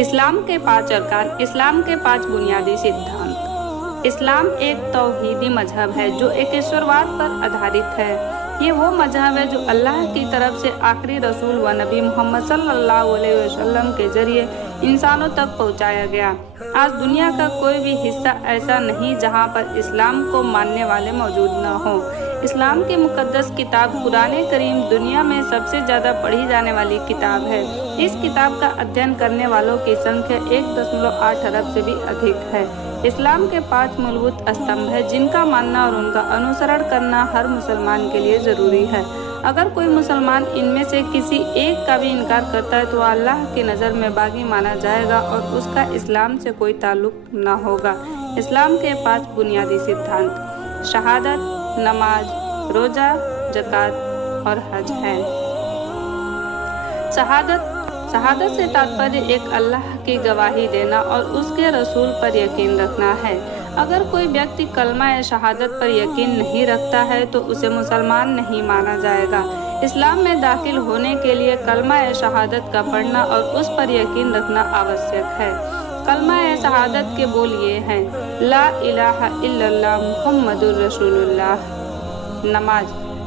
इस्लाम के 5 अरकान। इस्लाम के 5 बुनियादी सिद्धांत। इस्लाम एक तौहीदी मजहब है जो एकेश्वरवाद पर आधारित है। ये वो मजहब है जो अल्लाह की तरफ से आखिरी रसूल व नबी मोहम्मद सल्लल्लाहु अलैहि वसल्लम के जरिए इंसानों तक पहुंचाया गया। आज दुनिया का कोई भी हिस्सा ऐसा नहीं जहां पर इस्लाम को मानने वाले मौजूद न हो। इस्लाम की मुकद्दस किताब कुरान करीम दुनिया में सबसे ज्यादा पढ़ी जाने वाली किताब है। इस किताब का अध्ययन करने वालों की संख्या 1.8 अरब से भी अधिक है। इस्लाम के 5 मूलभूत स्तंभ है जिनका मानना और उनका अनुसरण करना हर मुसलमान के लिए जरूरी है। अगर कोई मुसलमान इनमें से किसी एक का भी इनकार करता है तो अल्लाह की नज़र में बागी माना जाएगा और उसका इस्लाम से कोई ताल्लुक न होगा। इस्लाम के 5 बुनियादी सिद्धांत शहादत, नमाज, रोजा, ज़कात और हज है। शहादत से तात्पर्य एक अल्लाह की गवाही देना और उसके रसूल पर यकीन रखना है। अगर कोई व्यक्ति कलमा शहादत पर यकीन नहीं रखता है तो उसे मुसलमान नहीं माना जाएगा। इस्लाम में दाखिल होने के लिए कलमा शहादत का पढ़ना और उस पर यकीन रखना आवश्यक है। कलमा शहादत के बोल ये हैं: ला इलाहा इल्लल्लाह मुहम्मदुर रसूलुल्लाह।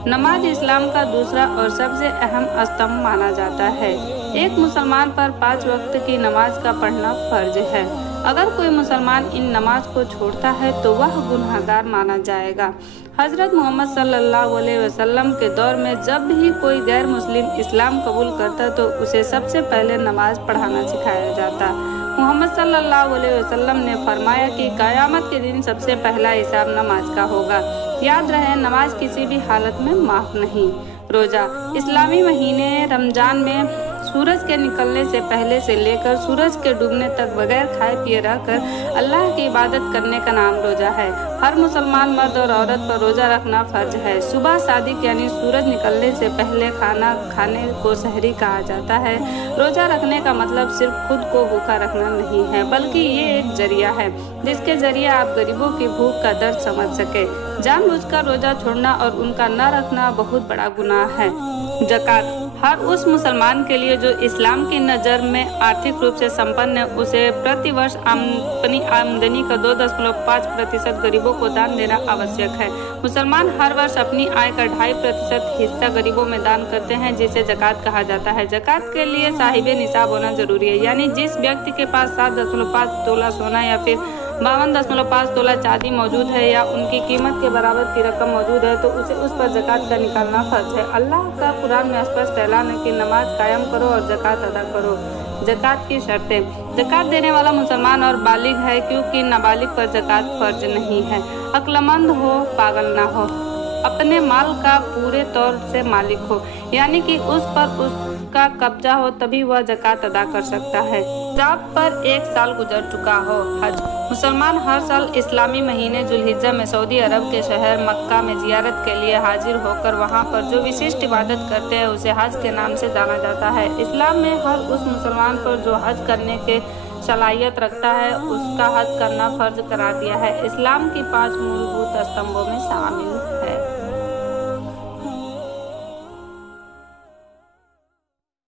नमाज इस्लाम का दूसरा और सबसे अहम स्तंभ माना जाता है। एक मुसलमान पर 5 वक्त की नमाज का पढ़ना फर्ज है। अगर कोई मुसलमान इन नमाज को छोड़ता है तो वह गुनहगार माना जाएगा। हजरत मोहम्मद सल्लल्लाहु अलैहि वसल्लम के दौर में जब भी कोई गैर मुस्लिम इस्लाम कबूल करता तो उसे सबसे पहले नमाज पढ़ाना सिखाया जाता। मोहम्मद सल्लल्लाहु अलैहि वसल्लम ने फरमाया कि क़यामत के दिन सबसे पहला हिसाब नमाज का होगा। याद रहे, नमाज किसी भी हालत में माफ नहीं। रोजा इस्लामी महीने रमजान में सूरज के निकलने से पहले से लेकर सूरज के डूबने तक बगैर खाए पिए रहकर अल्लाह की इबादत करने का नाम रोजा है। हर मुसलमान मर्द और औरत पर रोजा रखना फर्ज है। सुबह सादिक यानी सूरज निकलने से पहले खाना खाने को सहरी कहा जाता है। रोजा रखने का मतलब सिर्फ खुद को भूखा रखना नहीं है, बल्कि ये एक जरिया है जिसके जरिए आप गरीबों की भूख का दर्द समझ सके। जानबूझकर रोजा छोड़ना और उनका न रखना बहुत बड़ा गुनाह है। ज़कात हर उस मुसलमान के लिए जो इस्लाम की नज़र में आर्थिक रूप से संपन्न है, उसे प्रति वर्ष अपनी आमदनी का 2.5% गरीबों को दान देना आवश्यक है। मुसलमान हर वर्ष अपनी आय का 2.5% हिस्सा गरीबों में दान करते हैं, जिसे ज़कात कहा जाता है। ज़कात के लिए साहिब निसाब होना जरूरी है, यानी जिस व्यक्ति के पास 7.5 तोला सोना या फिर 52.5 तोला चांदी मौजूद है या उनकी कीमत के बराबर की रकम मौजूद है तो उसे उस पर ज़कात का निकालना फर्ज है। अल्लाह का कुरान में स्पष्ट ऐलान है कि नमाज कायम करो और ज़कात अदा करो। ज़कात की शर्तें। ज़कात देने वाला मुसलमान और बालिग है, क्योंकि नाबालिग पर ज़कात फर्ज नहीं है। अक्लमंद हो, पागल ना हो, अपने माल का पूरे तौर से मालिक हो, यानी कि उस पर उसका कब्जा हो, तभी वह ज़कात अदा कर सकता है। जब पर 1 साल गुजर चुका हो। हज मुसलमान हर साल इस्लामी महीने जुल्हिज्जा में सऊदी अरब के शहर मक्का में जियारत के लिए हाजिर होकर वहां पर जो विशिष्ट इबादत करते हैं उसे हज के नाम से जाना जाता है। इस्लाम में हर उस मुसलमान पर जो हज करने के सलाहियत रखता है उसका हज करना फर्ज करा दिया है। इस्लाम की 5 मूलभूत स्तंभों में शामिल है।